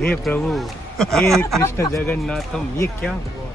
हे प्रभु, हे कृष्ण जगन्नाथम, ये क्या हुआ?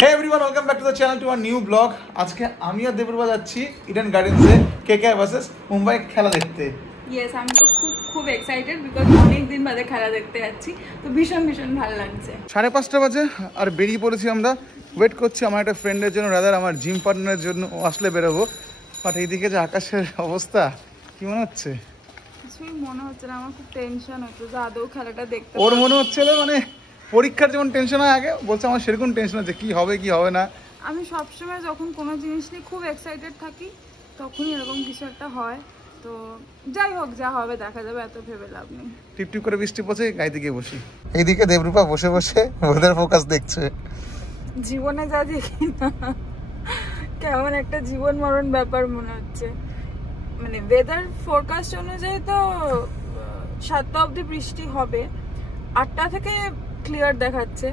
Hey everyone, welcome back to the channel to our new vlog. আজকে আমি আর দেবরূপা যাচ্ছি ইডেন গার্ডেন্সে কেকেআর ভার্সেস মুম্বাই খেলা দেখতে। ইয়েস, আমি তো খুব এক্সাইটেড বিকজ অনেক দিন বাদে খেলা দেখতে যাচ্ছি, তো ভীষণ ভালো লাগছে। 5:30 বাজে আর বেরিয়ে পড়েছি আমরা। ওয়েট করছি আমার একটা ফ্রেন্ডের জন্য, রাদার আমার জিম পার্টনারের জন্য। ও আসলে বেরোবো। বাট এইদিকে যে আকাশের অবস্থা, কি মনে হচ্ছে? কিছুই মনে হচ্ছে না, আমার খুব টেনশন হচ্ছে যে আদৌ খেলাটা দেখতে। ওর মনে হচ্ছিল মানে পরীক্ষার যেমন টেনশন হয় আগে, বলছে আমার সেরকম টেনশন হচ্ছে কি হবে কি হবে না। আমি সবসময় যখন কোনো জিনিস নিয়ে খুব এক্সাইটেড থাকি তখনই এরকম কিছু একটা হয়। তো যাই হোক, যা হবে দেখা যাবে, এত ভেবে লাভ নেই। টিপ করে বৃষ্টি পড়ছে, গায়ে দিকে বসি। এইদিকে দেবরূপা বসে বসে ওদের ফোকাস দেখছে। জীবনে যা দেখি না, কেমন একটা জীবন মরণ ব্যাপার মনে হচ্ছে। মানে ওয়েদার ফোরকাস্ট অনুযায়ী তো 7টা অবধি বৃষ্টি হবে, 8টা থেকে ক্লিয়ার দেখাচ্ছে।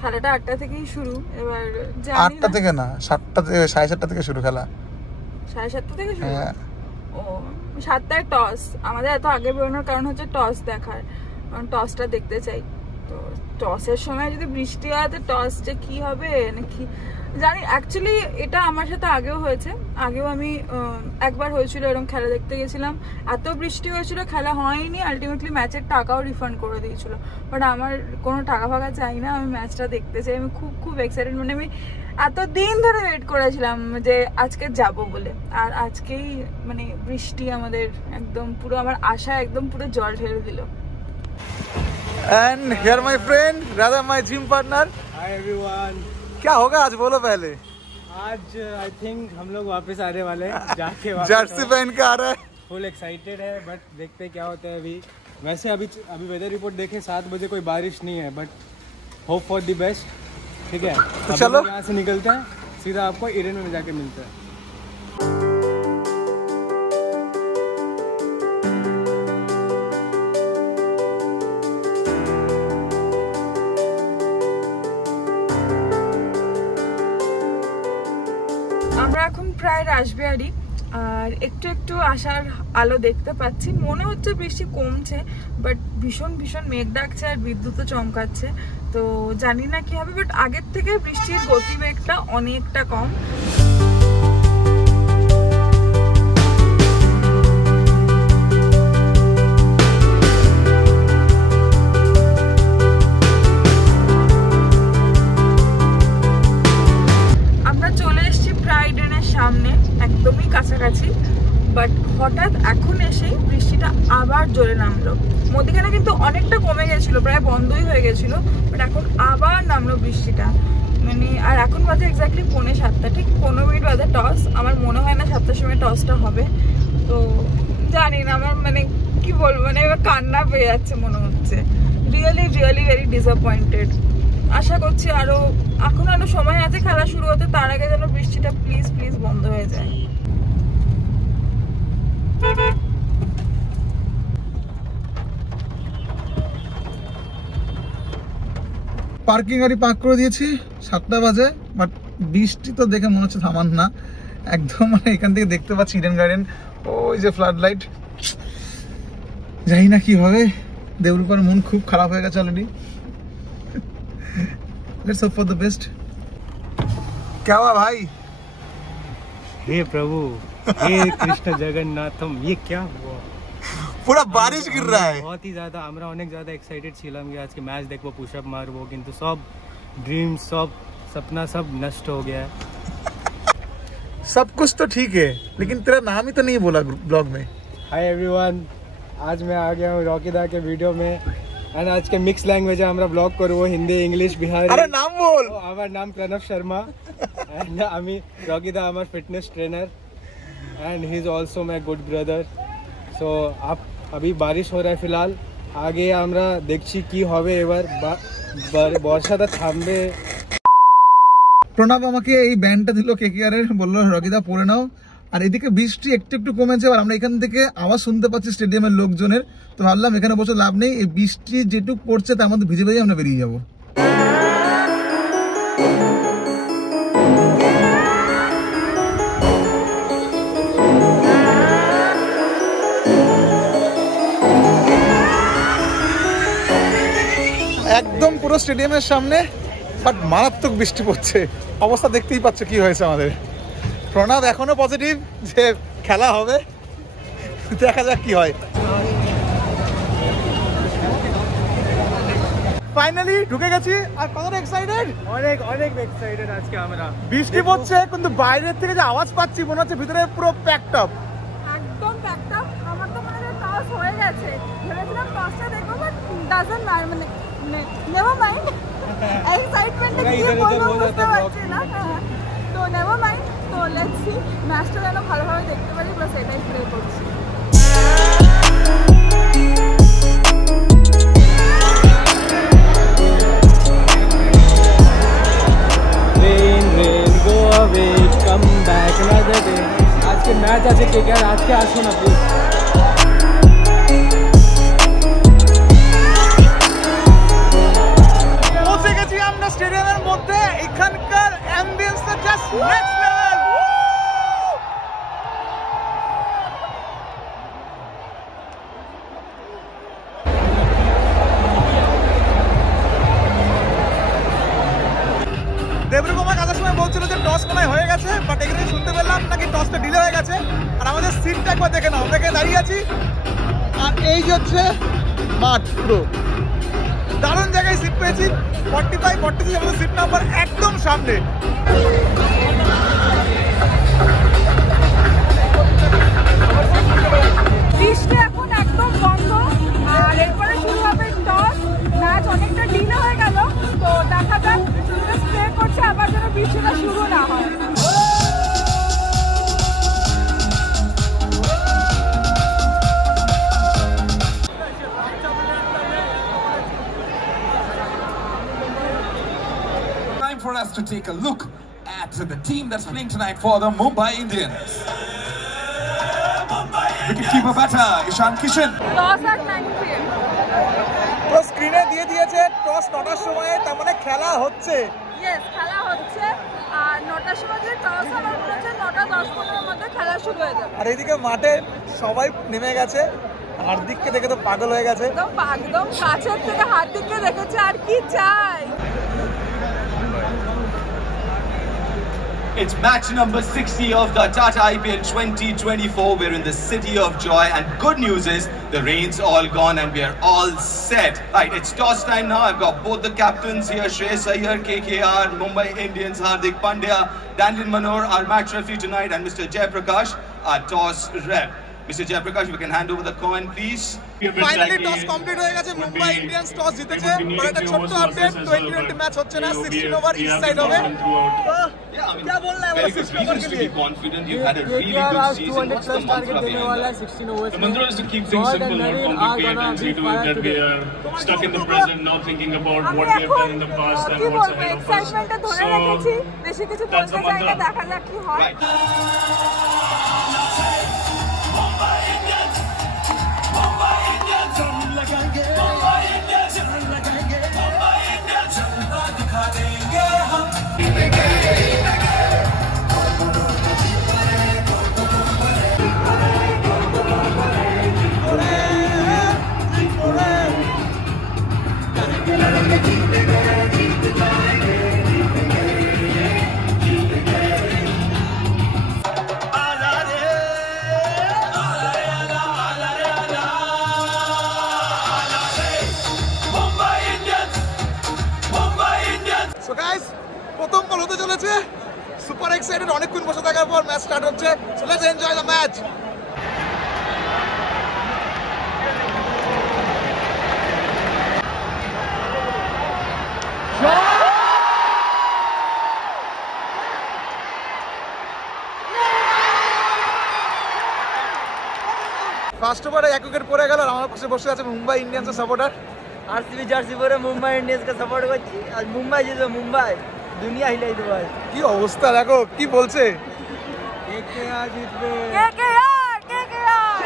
খেলাটা 8টা থেকেই শুরু। এবার 8টা থেকে না, 7টা থেকে, 7:30 থেকে শুরু খেলা। 7:30 থেকে শুরু? হ্যাঁ। ও 7টায় টস। আমাদের এত আগে বেরোনোর কারণ হচ্ছে টস দেখার, কারণ টসটা দেখতে চাই। তো টসের সময় যদি বৃষ্টি হয় তো টস যে কি হবে নাকি জানি। অ্যাকচুয়ালি এটা আমার সাথে আগেও হয়েছে। আগেও আমি একবার হয়েছিল এরকম, খেলা দেখতে গেছিলাম, এত বৃষ্টি হয়েছিল খেলা হয়নি, আলটিমেটলি ম্যাচের টাকাও রিফান্ড করে দিয়েছিল। বাট আমার কোনো টাকা ফাঁকা চাই না, আমি ম্যাচটা দেখতে চাই। আমি খুব এক্সাইটেড, মানে আমি এতদিন ধরে ওয়েট করেছিলাম যে আজকে যাব বলে। আর আজকেই মানে বৃষ্টি আমাদের একদম পুরো, আমার আশা একদম পুরো জল ঢেলে দিল। And here my friend, Radha, my gym partner. Hi everyone. क्या होगा आज बोलो पहले? आज आई थिंक हम लोग वापस आने वाले हैं, जाके जर्सी पहन के आ रहा है। फुल एक्साइटेड है, बट देखते हैं क्या होता है। अभी वैसे अभी वेदर रिपोर्ट देखे 7 बजे कोई बारिश नहीं है, but hope for the best. ठीक है, तो चलो यहाँ से निकलते हैं, सीधा आपको ईडन में जाके मिलते हैं। আমরা এখন প্রায় রাসবিহারী, আর একটু আসার আলো দেখতে পাচ্ছি। মনে হচ্ছে বৃষ্টি কমছে, বাট ভীষণ মেঘ ডাকছে আর বিদ্যুৎও চমকাচ্ছে। তো জানি না কি হবে, বাট আগের থেকে বৃষ্টির গতিবেগটা অনেকটা কম। সামনে একদমই কাছাকাছি, বাট হঠাৎ এখন এসে বৃষ্টিটা আবার জোরে নামলো। মধ্যখানে কিন্তু অনেকটা কমে গেছিল, প্রায় বন্ধই হয়ে গেছিল, বাট এখন আবার নামলো বৃষ্টিটা। মানে আর এখন বাজে এক্স্যাক্টলি 6:45, ঠিক 15 মিনিট বাদে টস। আমার মনে হয় না 7টার সময় টসটা হবে। তো জানি না, আমার মানে কি বলবো, মানে এবার কান্না পেয়ে যাচ্ছে মনে হচ্ছে। Really very disappointed. আশা করছি এখন আরো সময় আছে খেলা শুরু হতে, তার আগে যেন বৃষ্টিটা প্লিজ বন্ধ হয়ে যায়। পার্কিং গাড়ি পার্ক করে দিয়েছি, 7টা বাজে, বাট বৃষ্টি তো দেখে মনে হচ্ছে থামান না একদম। মানে এখান থেকে দেখতে পাচ্ছি ইডেন গার্ডেন, ওই যে ফ্লাড লাইট। জানি না কি হবে, দেবরূপার মন খুব খারাপ হয়ে গেছে already. Let's hope for the best. क्या हुआ भाई? हे प्रभु, हे कृष्ण जगन्नाथम, ये क्या हुआ? पूरा बारिश गिर रहा है। बहुत ही ज्यादा আমরা অনেক ज्यादा एक्साइटेड ছিলাম যে আজকে ম্যাচ দেখবো, পুশ আপ মারবো, কিন্তু সব ड्रीम, सब सपना सब नष्ट हो गया है। सब कुछ तो ठीक है, लेकिन तेरा नाम ही तो नहीं बोला ब्लॉग में। हाय एवरीवन, आज मैं आ गया हूँ रॉकीदा के वीडियो में। एंड आज के मिक्स लैंग्वेज আমরা ব্লগ করব, হিন্দি, ইংলিশ, বিহারি। আরে নাম বল। আমার নাম প্রণব শর্মা, এন্ড আমি রকিদা আমার fitness trainer, and he is also my good brother. So आप अभी बारिश हो रहा है फिलहाल, আগে আমরা দেখছি কি হবে এবার, বর্ষাটা থামবে। প্রণব আমাকে এই ব্যান্ডটা দিল কেকেআর এর, বললো রকিদা পরে নাও। আর এদিকে বৃষ্টি একটু একটু কমেছে, আর আমরা এখান থেকে আওয়াজ শুনতে পাচ্ছি স্টেডিয়ামের লোকজনের। তো ভাবলাম এখানে বসে লাভ নেই, এই বৃষ্টি যেটুকু পড়ছে তার মধ্যে ভিজে ভিজে আমরা বেরিয়ে যাবো। একদম পুরো স্টেডিয়ামের সামনে, বাট মারাত্মক বৃষ্টি পড়ছে। অবস্থা দেখতেই পাচ্ছ কি হয়েছে আমাদের। প্রণব এখনো পজিটিভ যে খেলা হবে, দেখা যাক কি হয়। ফাইনালি ঢুকে গেছি, আর কতটা এক্সাইটেড, অনেক অনেক এক্সাইটেড আজকে আমরা। বৃষ্টি পড়ছে কিন্তু বাইরের থেকে যে আওয়াজ পাচ্ছি মনে হচ্ছে ভিতরে পুরো প্যাকড আপ। একদম প্যাকড আপ। আমার তো মনে হয় টস হয়ে গেছে, ভেবেছিলাম টসটা দেখবো, বাট ডাজন্ট ম্যাটার, মানে নেভার মাইন্ড। এক্সাইটমেন্টে কি বলবো বুঝতে পারছি না। তো নেভার মাইন্ড, তো লেটস সি, ম্যাচটা যেন ভালোভাবে দেখতে পারি, বাস এটাই প্রে করছি। Rain, rain, go away, come back another day. আজকে ম্যাচ আছে কেকেআর, আজকে আসো না প্লিজ। পৌঁছে গেছি আমরা স্টেডিয়ামের মধ্যে। এখানকার অ্যাম্বিয়েন্সটা জাস্ট নেক্সট লেভেল। দেবরুকুমার কাজের সময় বলছিল যে টস মনে হয়ে গেছে, বাট এখানে শুনতে পেলাম নাকি টসটা ডিলে হয়ে গেছে। আর আমাদের সিটটা একবার দেখে নাও, দেখে দাঁড়িয়ে আছি, আর এই যে হচ্ছে মাঠ পুরো। দারুণ জায়গায় সিট পেয়েছি, 45, 46 আমাদের সিট নাম্বার একদম সামনে। বৃষ্টি এখন একদম বন্ধ, আর এরপরে শুরু হবে টস। ম্যাচ অনেকটা ডিলে হয়ে গেল, তো দেখা যাক, স্প্রে করছে আবার যেন বৃষ্টিটা শুরু না হয়। Time for us to take a look at the team that's playing tonight for the Mumbai Indians. Wicketkeeper batter Ishan Kishan. Toss at 9 PM। তো স্ক্রিনে দিয়ে দিয়েছে টস 9টার সময়, তার মানে খেলা হচ্ছে। ইয়েস, খেলা হচ্ছে। আর 9টার সময় যে টস আমার মনে হচ্ছে 9টা 10-15 মধ্যে খেলা শুরু হয়ে যাবে। আর এইদিকে মাঠে সবাই নেমে গেছে, হার্দিককে দেখে তো পাগল হয়ে গেছে। একদম কাছের থেকে হার্দিককে দেখেছে, আর কি চাই। It's match number 60 of the Tata IPL 2024. We're in the city of joy, and good news is the rain's all gone and we are all set. Right, it's toss time now. I've got both the captains here, Shreyas Iyer, KKR, Mumbai Indians, Hardik Pandya, Danlin Manor, our match referee tonight, and Mr. Jaiprakash, our toss rep. Mr. Jaiprakash, we can hand over the coin, please. Finally toss complete হয়ে গেছে, Mumbai Indians toss জিতেছে। আর একটা ছোট্ট update, 2020 match হচ্ছে না, 16 over east side হবে। क्या बोल रहा है वो 16 ओवर के लिए? Confident, you've had a really good season. What's the mantra behind that? 16 overs. The mantra is to keep things simple, not complicate, and see to it that we are stuck in the present, not thinking about what we have done in the past and what's ahead of us. এক্সাইটমেন্টটা ধরে রেখেছি, বেশি কিছু বলতে চাই না, দেখা যাক কি হয়। সো গাইস, প্রথম বল হতে চলেছে, সুপার এক্সাইটেড, অনেকক্ষণ বসে থাকার পর ম্যাচ স্টার্ট হচ্ছে। So let's enjoy the match. First ওভারে 1 উইকেট পড়ে গেল আর আমার পাশে বসে আছে মুম্বাই ইন্ডিয়ান্সের সাপোর্টার। आरसीबी জার্সি পরে মুম্বাই ইন্ডিয়ান্সকে সাপোর্ট করছি। আজ মুম্বাই জিতবে, মুম্বাই দুনিয়া হিলাই দেবে। কি অবস্থা দেখো কি বলছে। কেকেআর জিতবে। কেকেআর কেকেআর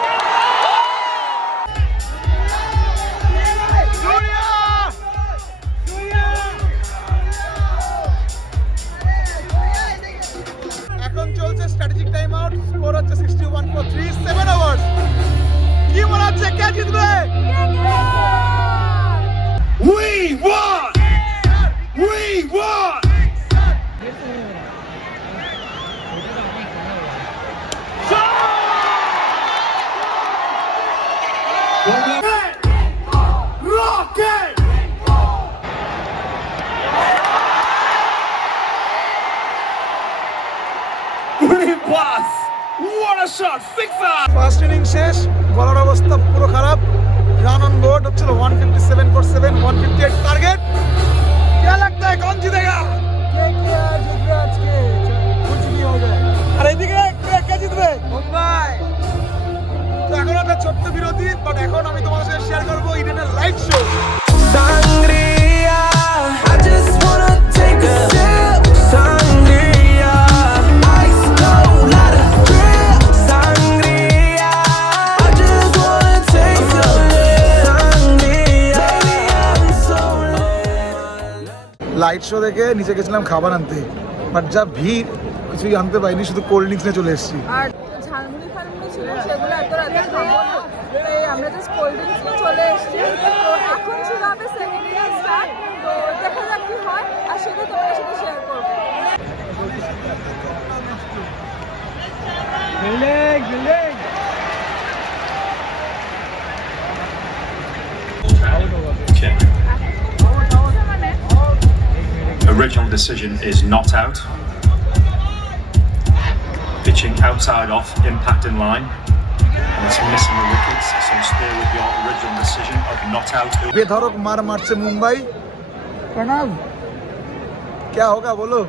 এখন চলছে স্ট্র্যাটেজিক টাইম আউট, স্কোর হচ্ছে 61 for 3, 7 ওভার্স। কি মনে হচ্ছে কে জিতবে? We won! We won! Rocket! Brilliant pass! What a shot! Sixer! First innings শেষ, বলার অবস্থা পুরো খারাপ। রান অন বোর্ড হচ্ছিল 157 for 7, 158 টার্গেট। क्या लगता है कौन जीतेगा? কেকেআর জিতবে আজকে, कुछ भी हो जाए। আর এইদিকে কে জিতবে? মুম্বাই। তো এখন একটা ছোট্ট বিরতি, বাট এখন আমি তোমাদের সাথে শেয়ার করব ইডেনের live show. Sangria, I just wanna take a sip. Sangria, ice cold, not a drip. Sangria, I just wanna take some Sangria, I'm so lit. Light show দেখে নিচে গেছিলাম খাবার আনতে, বাট যা ভিড় কিছুই আনতে পারিনি, শুধু কোল্ড ড্রিঙ্কস নিয়ে চলে এসেছি। আর ঝালমুড়ি ফালমুড়ি ছিল, সেগুলো এত রাতে খাবো না, তাই আমরা জাস্ট কোল্ড ড্রিঙ্কস নিয়ে চলে এসেছি। তো এখন ছিল আমাদের সেকেন্ড ইনিংস স্টার্ট, তো দেখা যাক কি হয়, আর সেটা তোমাদের সাথে শেয়ার করবো। Fielding fielding Original decision is not out. Pitching outside off, impact in line. And it's missing the wickets, so stay with your original decision of not out. বেধড়ক মার মারছে মুম্বাই। প্রণব क्या होगा बोलो?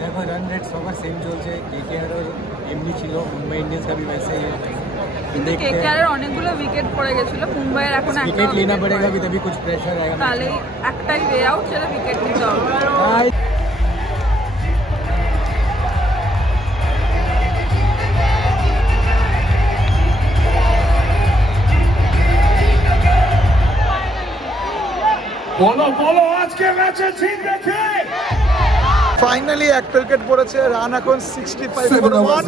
দেখো রান রেট সবার সেম চলছে, কেকেআর এমনি ছিল, মুম্বাই ইন্ডিয়ান্স का भी वैसे ही है। কিন্তু কেকেআরের অনেকগুলো উইকেট পড়ে গেছিল, মুম্বাইয়ের এখন একটা विकेट लेना पड़ेगा भी, तभी कुछ प्रेशर आएगा। তাহলে একটাই ওয়ে আউট, সেটা উইকেট নিতে হবে। बोलो बोलो आज के मैच जीत देखे। ফাইনালি একটা উইকেট পড়েছে, রান এখন 65 for 1,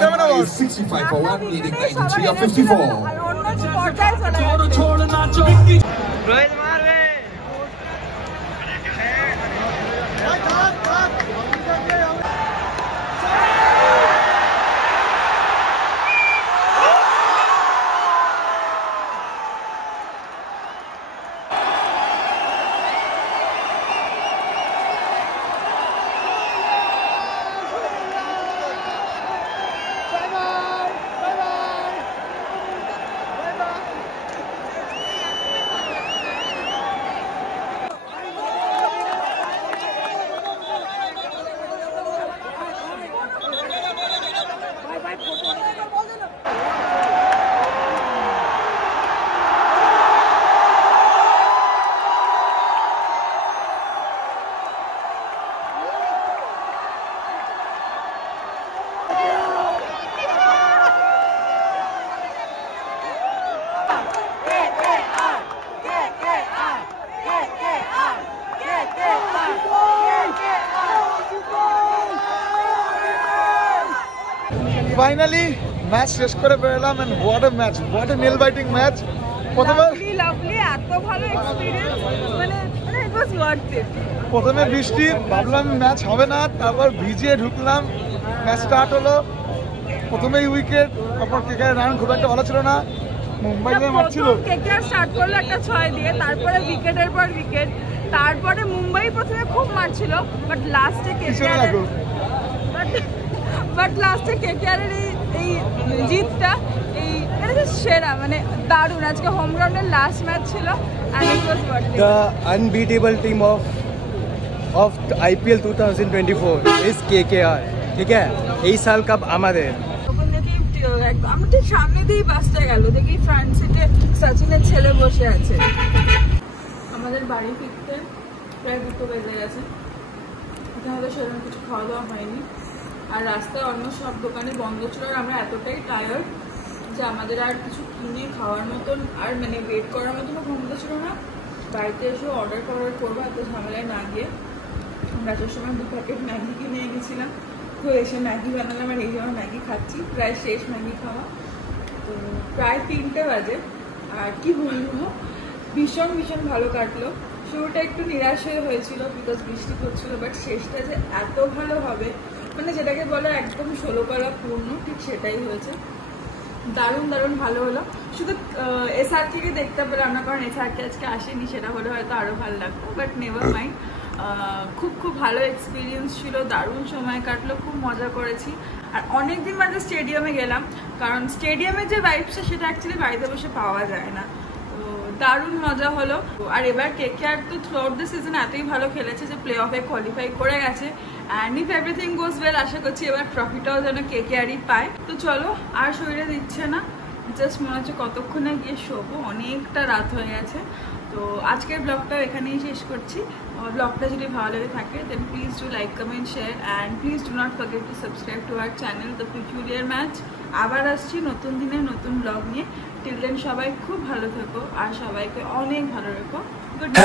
7 over. 65 for 1, needing 93 of 54. আর অন্য পর্যায়ে চলে গেছে। রোহিত মারবে। ফাইনালি ম্যাচ শেষ করে বেরোলাম, and what a match, what a nail biting match. Lovely এত ভালো এক্সপেরিয়েন্স, মানে ইট ওয়াজ ওয়ার্থ ইট। প্রথমে বৃষ্টি, ভাবলাম ম্যাচ হবে না, তারপর ভিজিয়ে ঢুকলাম, ম্যাচ স্টার্ট হলো, প্রথমেই উইকেট, তারপর কেকেআর রান খুব একটা ভালো ছিল না, মুম্বাই মারছিল। কেকেআর স্টার্ট করলো একটা 6 দিয়ে, তারপরে উইকেটের পর উইকেট, তারপরে মুম্বাই প্রথমে খুব মারছিল, বাট লাস্টে কেকেআর কেকেআরের এই জিতটা, এটা সেরা, মানে দারুণ। আজকে হোম গ্রাউন্ডের লাস্ট ম্যাচ ছিল, and it was worth it. The unbeatable team of IPL 2024 is KKR, ठीक है? এই সাল কাপ আমাদের। তখন দেখি একদম আমি ঠিক সামনে দিয়েই বাসটা গেল, দেখি ফ্রন্ট সিটে সচিনের ছেলে বসে আছে। আমাদের বাড়ি ফিরতে প্রায় 2 বেজে গেছে। এখানে তো সেরকম কিছু খাওয়া দাওয়া হয়নি, আর রাস্তায় অন্য সব দোকানে বন্ধ ছিল। আর আমরা এতটাই টায়ার্ড যে আমাদের আর কিছু কিনে খাওয়ার মতন আর মানে ওয়েট করার মতনও ক্ষমতা ছিল না। বাড়িতে এসে অর্ডার করবো এত ঝামেলায় না গিয়ে আমরা 4 সময় 2 প্যাকেট ম্যাগি কিনে এনেছিলাম। তো এসে ম্যাগি বানালাম, আর এই জন্য ম্যাগি খাচ্ছি, প্রায় শেষ ম্যাগি খাওয়া। তো প্রায় 3টে বাজে, আর কি বলবো, ভীষণ ভীষণ ভালো কাটলো। শুরুটা একটু নিরাশ হয়েছিল বিকজ বৃষ্টি পড়ছিল, বাট শেষটা যে এত ভালো হবে মানে যেটাকে বলে একদম 16 কলা পূর্ণ, ঠিক সেটাই হয়েছে। দারুণ দারুণ ভালো হলো। শুধু এসআর থেকে দেখতে পেলাম না, কারণ এসআরকে আজকে আসেনি, সেটা হলে হয়তো আরও ভালো লাগতো, বাট নেভার মাইন্ড। খুব খুব ভালো এক্সপিরিয়েন্স ছিল, দারুণ সময় কাটলো, খুব মজা করেছি। আর অনেকদিন বাদে স্টেডিয়ামে গেলাম, কারণ স্টেডিয়ামের যে ভাইবসটা সেটা অ্যাকচুয়ালি বাড়িতে বসে পাওয়া যায় না। তো দারুণ মজা হলো। আর এবার কেকেআর তো থ্রু আউট দ্য সিজন এতই ভালো খেলেছে যে প্লে অফে কোয়ালিফাই করে গেছে। And if everything goes well, আশা করছি এবার ট্রফিটাও যেন কেকেআরই পায়। তো চলো, আর শরীরে দিচ্ছে না, জাস্ট মনে হচ্ছে কতক্ষণে গিয়ে শোবো, অনেকটা রাত হয়ে গেছে। তো আজকের ব্লগটাও এখানেই শেষ করছি। ব্লগটা যদি ভালো লেগে থাকে then please do like, comment, share, and please do not forget to subscribe to our channel the peculiar match. আবার আসছি নতুন দিনে নতুন ব্লগ নিয়ে। টিল দেন সবাই খুব ভালো থেকো, আর সবাইকে অনেক ভালো রেখো। Good night.